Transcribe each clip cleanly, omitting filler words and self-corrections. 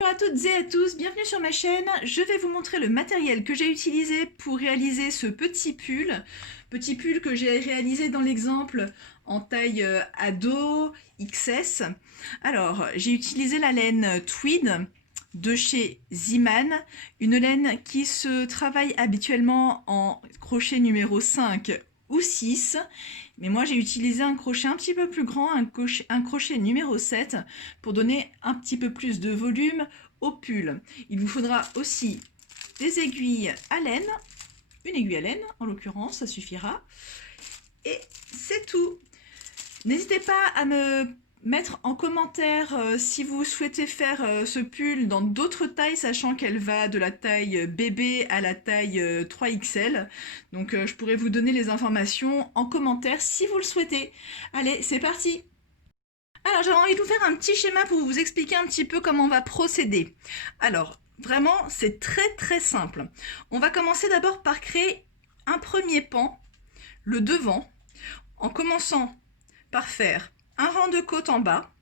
Bonjour à toutes et à tous, bienvenue sur ma chaîne. Je vais vous montrer le matériel que j'ai utilisé pour réaliser ce petit pull. Petit pull que j'ai réalisé dans l'exemple en taille ado XS. Alors, j'ai utilisé la laine Tweed de chez Ziman, une laine qui se travaille habituellement en crochet numéro 5 ou 6. Mais moi j'ai utilisé un crochet un petit peu plus grand, un crochet numéro 7 pour donner un petit peu plus de volume au pull. Il vous faudra aussi des aiguilles à laine, une aiguille à laine en l'occurrence, ça suffira. Et c'est tout. N'hésitez pas à me mettre en commentaire si vous souhaitez faire ce pull dans d'autres tailles, sachant qu'elle va de la taille bébé à la taille 3XL. Donc je pourrais vous donner les informations en commentaire si vous le souhaitez. Allez, c'est parti! Alors j'avais envie de vous faire un petit schéma pour vous expliquer un petit peu comment on va procéder. Alors, vraiment, c'est très simple. On va commencer d'abord par créer un premier pan, le devant, en commençant par faire un rang de côte en bas,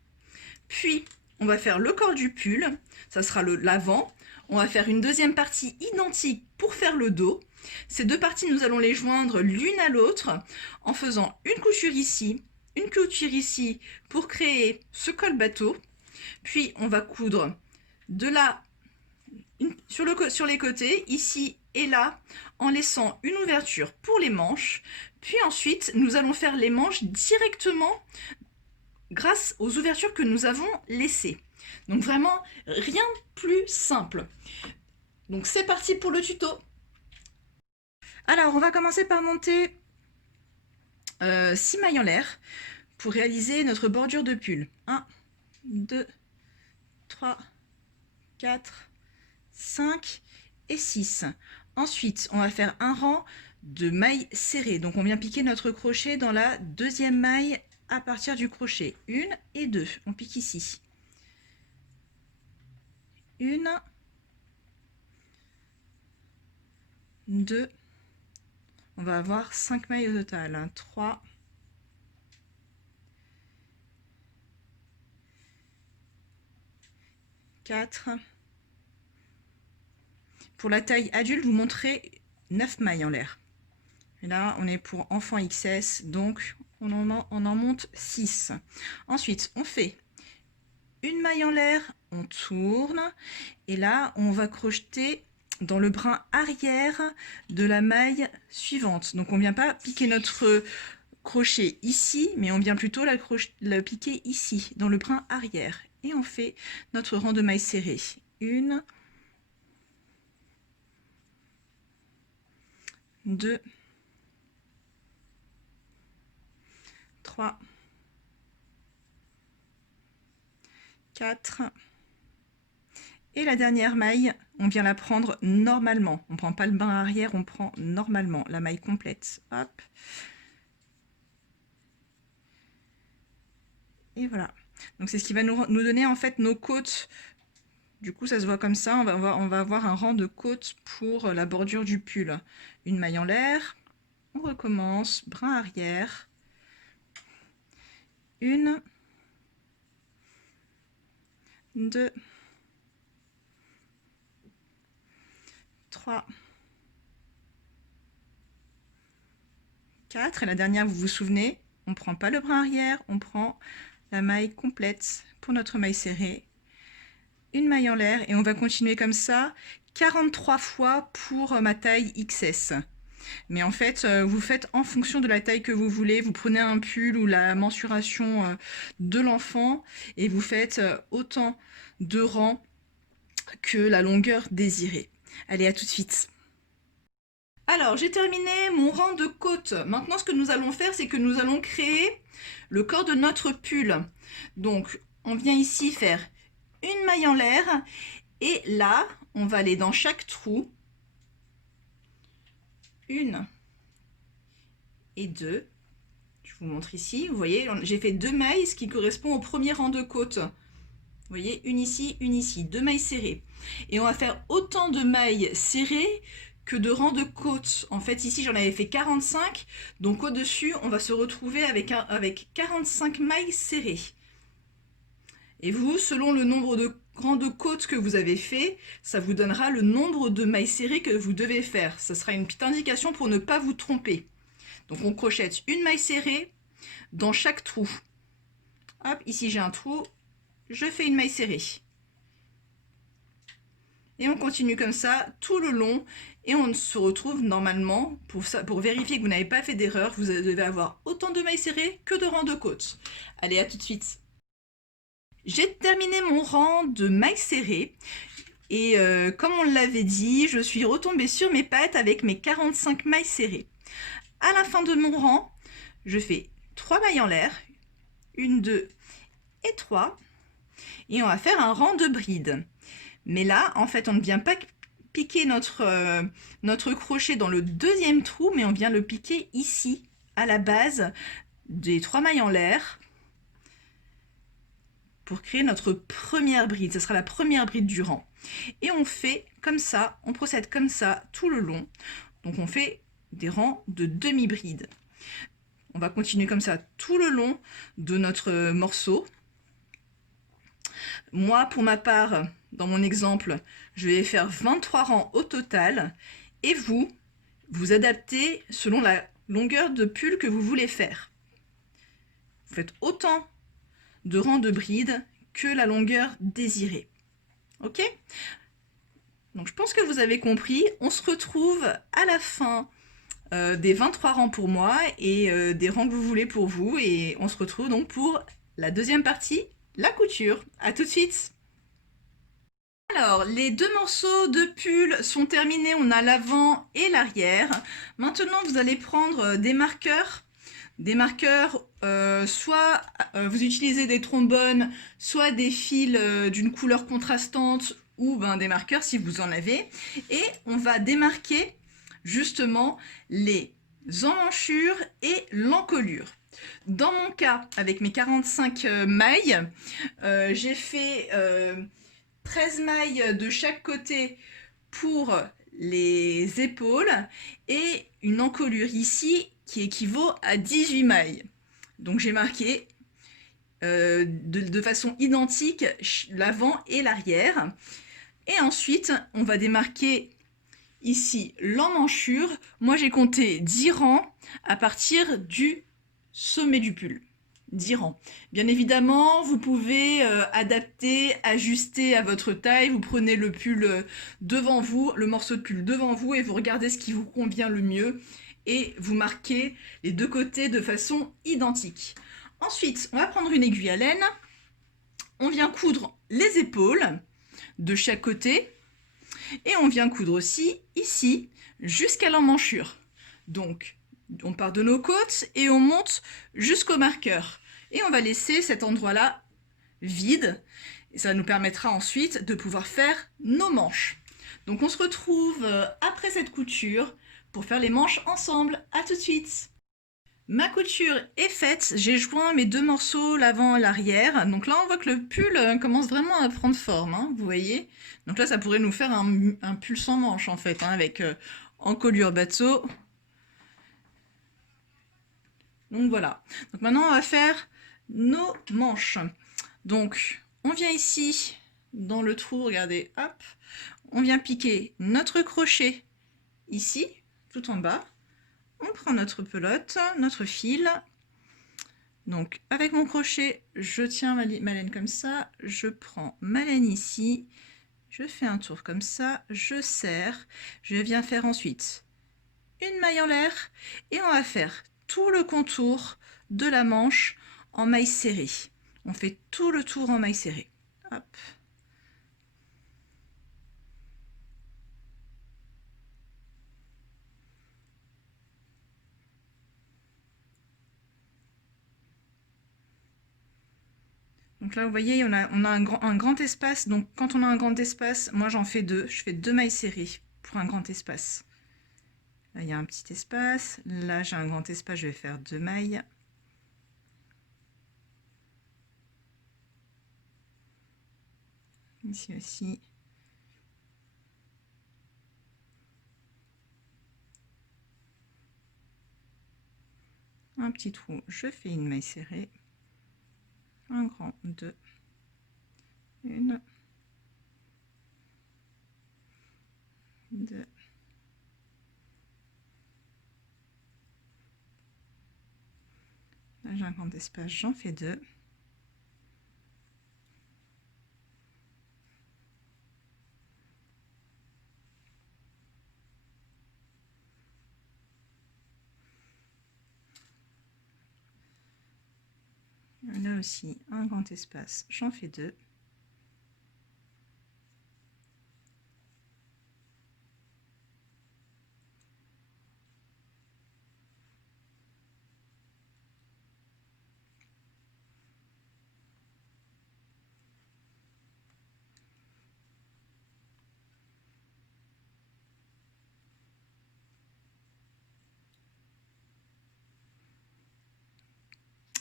puis on va faire le corps du pull, ça sera l'avant, on va faire une deuxième partie identique pour faire le dos. Ces deux parties, nous allons les joindre l'une à l'autre en faisant une couture ici pour créer ce col bateau, puis on va coudre de là sur les côtés, ici et là, en laissant une ouverture pour les manches, puis ensuite nous allons faire les manches directement grâce aux ouvertures que nous avons laissées. Donc vraiment, rien de plus simple. Donc c'est parti pour le tuto. Alors on va commencer par monter 6 mailles en l'air pour réaliser notre bordure de pull. 1, 2, 3, 4, 5 et 6. Ensuite, on va faire un rang de mailles serrées. Donc on vient piquer notre crochet dans la deuxième maille à partir du crochet. 1 et 2. On pique ici. 1, 2. On va avoir 5 mailles au total. 3, 4. Pour la taille adulte, vous montrez 9 mailles en l'air. Et là, on est pour enfant XS, donc on en monte 6. Ensuite, on fait une maille en l'air, on tourne, et là, on va crocheter dans le brin arrière de la maille suivante. Donc, on ne vient pas piquer notre crochet ici, mais on vient plutôt la piquer ici, dans le brin arrière. Et on fait notre rang de mailles serrées. 1, 2, 3, 4. Et la dernière maille, on vient la prendre normalement. On ne prend pas le brin arrière, on prend normalement la maille complète. Hop. Et voilà. Donc c'est ce qui va nous donner en fait nos côtes. Du coup, ça se voit comme ça. On va avoir un rang de côtes pour la bordure du pull. Une maille en l'air. On recommence. Brin arrière. 1, 2, 3, 4. Et la dernière, vous vous souvenez, on ne prend pas le brin arrière, on prend la maille complète pour notre maille serrée. Une maille en l'air et on va continuer comme ça 43 fois pour ma taille XS. Mais en fait, vous faites en fonction de la taille que vous voulez. Vous prenez un pull ou la mensuration de l'enfant et vous faites autant de rangs que la longueur désirée. Allez, à tout de suite. Alors, j'ai terminé mon rang de côte. Maintenant, ce que nous allons faire, c'est que nous allons créer le corps de notre pull. Donc, on vient ici faire une maille en l'air et là, on va aller dans chaque trou. 1 et 2. Je vous montre ici. Vous voyez, j'ai fait 2 mailles, ce qui correspond au premier rang de côte. Vous voyez, une ici, 2 mailles serrées. Et on va faire autant de mailles serrées que de rangs de côte. En fait, ici, j'en avais fait 45. Donc, au-dessus, on va se retrouver avec 45 mailles serrées. Et vous, selon le nombre de rangs de côtes que vous avez fait, ça vous donnera le nombre de mailles serrées que vous devez faire. Ça sera une petite indication pour ne pas vous tromper. Donc on crochette une maille serrée dans chaque trou. Hop, ici j'ai un trou, je fais une maille serrée. Et on continue comme ça tout le long. Et on se retrouve normalement, pour vérifier que vous n'avez pas fait d'erreur, vous devez avoir autant de mailles serrées que de rangs de côtes. Allez, à tout de suite. J'ai terminé mon rang de mailles serrées. Et comme on l'avait dit, je suis retombée sur mes pattes avec mes 45 mailles serrées. À la fin de mon rang, je fais 3 mailles en l'air. 1, 2 et 3. Et on va faire un rang de bride. Mais là, en fait, on ne vient pas piquer notre crochet dans le deuxième trou, mais on vient le piquer ici, à la base des 3 mailles en l'air, pour créer notre première bride. Ce sera la première bride du rang. Et on fait comme ça, on procède comme ça tout le long. Donc on fait des rangs de demi-bride. On va continuer comme ça tout le long de notre morceau. Moi, pour ma part, dans mon exemple, je vais faire 23 rangs au total. Et vous, vous adaptez selon la longueur de pull que vous voulez faire. Vous faites autant de rangs de bride que la longueur désirée. Ok? Donc je pense que vous avez compris. On se retrouve à la fin des 23 rangs pour moi et des rangs que vous voulez pour vous. Et on se retrouve donc pour la deuxième partie, la couture. À tout de suite! Alors, les deux morceaux de pull sont terminés, on a l'avant et l'arrière. Maintenant, vous allez prendre des marqueurs. Soit vous utilisez des trombones, soit des fils d'une couleur contrastante ou des marqueurs si vous en avez. Et on va démarquer justement les emmanchures et l'encolure. Dans mon cas, avec mes 45 mailles, j'ai fait 13 mailles de chaque côté pour les épaules et une encolure ici qui équivaut à 18 mailles. Donc j'ai marqué de façon identique l'avant et l'arrière. Et ensuite, on va démarquer ici l'emmanchure. Moi, j'ai compté 10 rangs à partir du sommet du pull. 10 rangs. Bien évidemment, vous pouvez adapter, ajuster à votre taille. Vous prenez le pull devant vous, le morceau de pull devant vous et vous regardez ce qui vous convient le mieux et vous marquez les deux côtés de façon identique. Ensuite, on va prendre une aiguille à laine. On vient coudre les épaules de chaque côté et on vient coudre aussi ici jusqu'à l'emmanchure. Donc, on part de nos côtes et on monte jusqu'au marqueur. Et on va laisser cet endroit-là vide. Et ça nous permettra ensuite de pouvoir faire nos manches. Donc on se retrouve après cette couture pour faire les manches ensemble. À tout de suite! Ma couture est faite, j'ai joint mes deux morceaux, l'avant et l'arrière. Donc là, on voit que le pull commence vraiment à prendre forme, hein, vous voyez. Donc là, ça pourrait nous faire un pull sans manches, en fait, hein, avec encolure bateau. Donc voilà. Donc maintenant, on va faire nos manches. Donc, on vient ici, dans le trou, regardez, hop. On vient piquer notre crochet ici, tout en bas. On prend notre pelote, notre fil. Donc avec mon crochet, je tiens ma laine comme ça, je prends ma laine ici, je fais un tour comme ça, je serre, je viens faire ensuite une maille en l'air et on va faire tout le contour de la manche en maille serrée. On fait tout le tour en maille serrée. Hop. Donc là, vous voyez, on a un grand espace. Donc quand on a un grand espace, moi j'en fais deux. Je fais 2 mailles serrées pour un grand espace. Là, il y a un petit espace. Là, j'ai un grand espace, je vais faire 2 mailles. Ici aussi. Un petit trou, je fais une maille serrée. Un grand, 2. 1, 2, là j'ai un grand espace, j'en fais 2. Là aussi, un grand espace, j'en fais 2.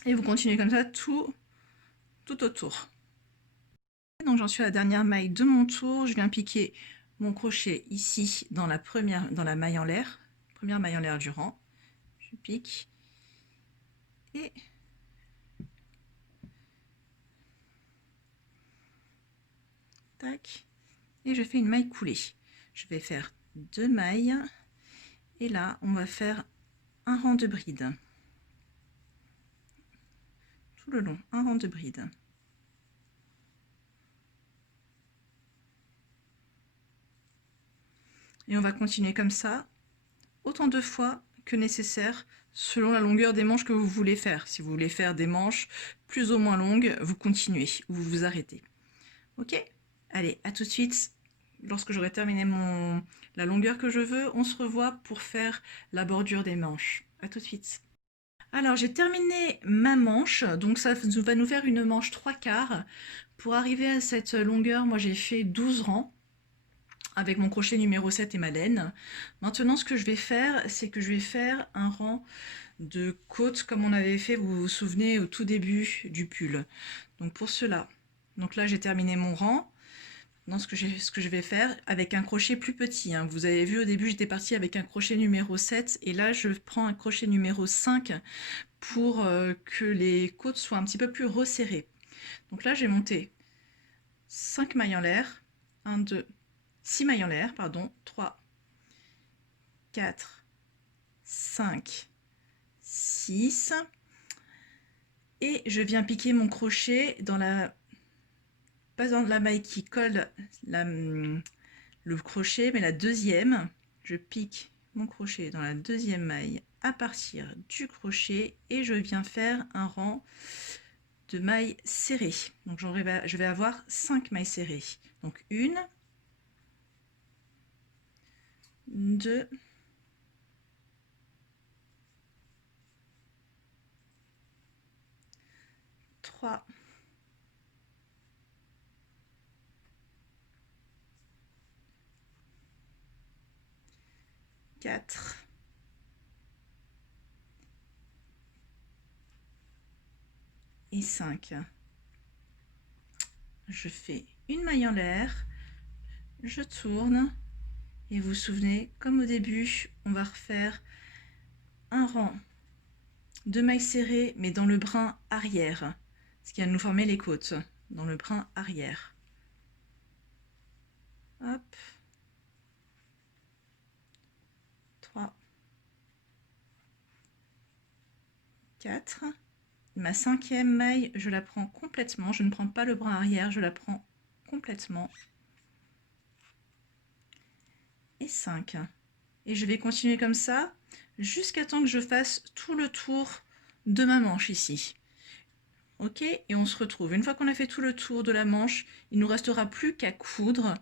Et vous continuez comme ça tout autour. Donc j'en suis à la dernière maille de mon tour, je viens piquer mon crochet ici dans la maille en l'air, première maille en l'air du rang. Je pique et tac, et je fais une maille coulée. Je vais faire 2 mailles et là on va faire un rang de bride. Tout le long, un rang de bride. Et on va continuer comme ça autant de fois que nécessaire selon la longueur des manches que vous voulez faire. Si vous voulez faire des manches plus ou moins longues, vous continuez ou vous vous arrêtez. Ok? Allez, à tout de suite. Lorsque j'aurai terminé la longueur que je veux, on se revoit pour faire la bordure des manches. À tout de suite. Alors, j'ai terminé ma manche, donc ça va nous faire une manche 3/4. Pour arriver à cette longueur, moi j'ai fait 12 rangs avec mon crochet numéro 7 et ma laine. Maintenant, ce que je vais faire, c'est que je vais faire un rang de côtes comme on avait fait, vous vous souvenez, au tout début du pull. Donc pour cela, donc là j'ai terminé mon rang. Dans ce que je vais faire avec un crochet plus petit. Hein. Vous avez vu au début, j'étais partie avec un crochet numéro 7 et là, je prends un crochet numéro 5 pour que les côtes soient un petit peu plus resserrées. Donc là, j'ai monté 5 mailles en l'air. 1, 2, 6 mailles en l'air, pardon. 3, 4, 5, 6. Et je viens piquer mon crochet dans la... pas dans la maille qui colle le crochet, mais la deuxième, je pique mon crochet dans la deuxième maille à partir du crochet et je viens faire un rang de mailles serrées. Donc je vais avoir 5 mailles serrées. Donc 1, 2, 3, 4, et 5. Je fais une maille en l'air, je tourne et vous vous souvenez, comme au début, on va refaire un rang de mailles serrées mais dans le brin arrière, ce qui va nous former les côtes dans le brin arrière. Hop, 3, 4. Ma cinquième maille, je la prends complètement. Je ne prends pas le brin arrière, je la prends complètement. Et 5. Et je vais continuer comme ça jusqu'à temps que je fasse tout le tour de ma manche ici. Ok, et on se retrouve. Une fois qu'on a fait tout le tour de la manche, il ne nous restera plus qu'à coudre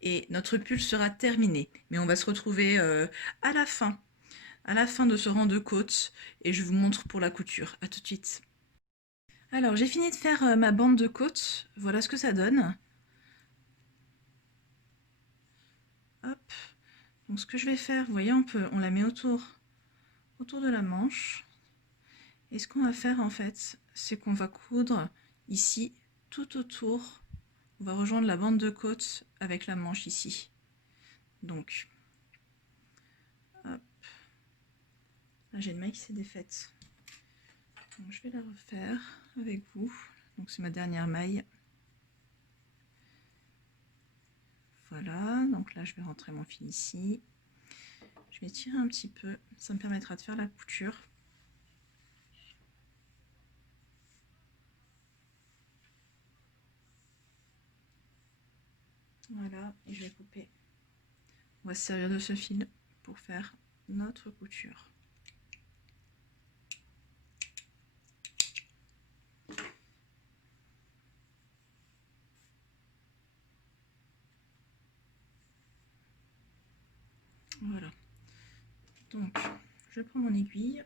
et notre pull sera terminé. Mais on va se retrouver à la fin de ce rang de côtes et je vous montre pour la couture. À tout de suite. Alors j'ai fini de faire ma bande de côtes, voilà ce que ça donne. Hop. Donc ce que je vais faire, vous voyez, on la met autour de la manche. Et ce qu'on va faire en fait, c'est qu'on va coudre ici tout autour. On va rejoindre la bande de côte avec la manche ici. Donc, hop. Là j'ai une maille qui s'est défaite. Donc, je vais la refaire avec vous. Donc c'est ma dernière maille. Voilà, donc là je vais rentrer mon fil ici. Je vais tirer un petit peu, ça me permettra de faire la couture. Voilà, et je vais couper. On va se servir de ce fil pour faire notre couture. Voilà. Donc, je prends mon aiguille.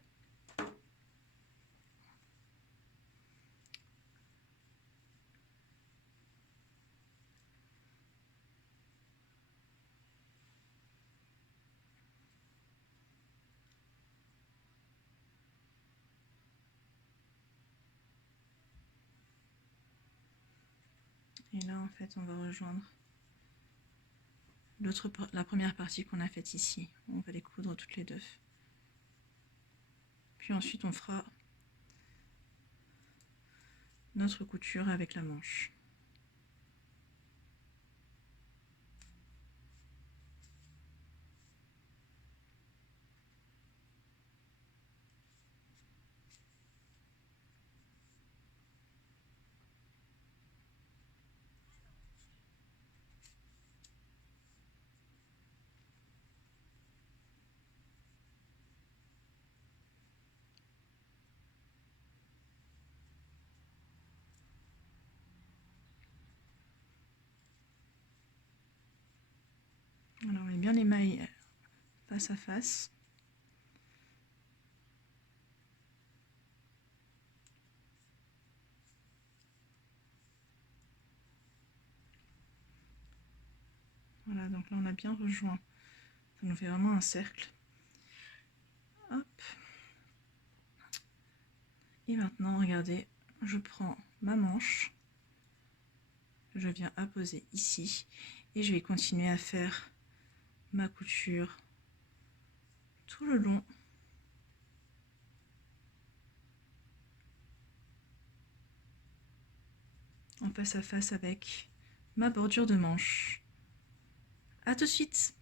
Et là, en fait, on va rejoindre la première partie qu'on a faite ici. On va les coudre toutes les deux. Puis ensuite, on fera notre couture avec la manche. Alors, on met bien les mailles face à face. Voilà, donc là, on a bien rejoint. Ça nous fait vraiment un cercle. Hop. Et maintenant, regardez, je prends ma manche. Je viens apposer ici. Et je vais continuer à faire ma couture tout le long. En face à face avec ma bordure de manche. A tout de suite.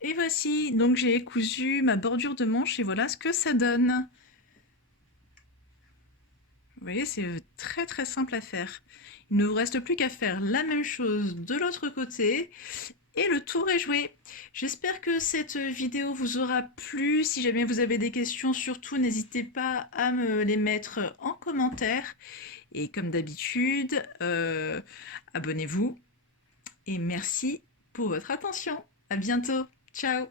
Et voici, donc j'ai cousu ma bordure de manche et voilà ce que ça donne. Vous voyez, c'est très très simple à faire. Il ne vous reste plus qu'à faire la même chose de l'autre côté et le tour est joué. J'espère que cette vidéo vous aura plu. Si jamais vous avez des questions, surtout n'hésitez pas à me les mettre en commentaire. Et comme d'habitude, abonnez-vous et merci pour votre attention. À bientôt. Ciao.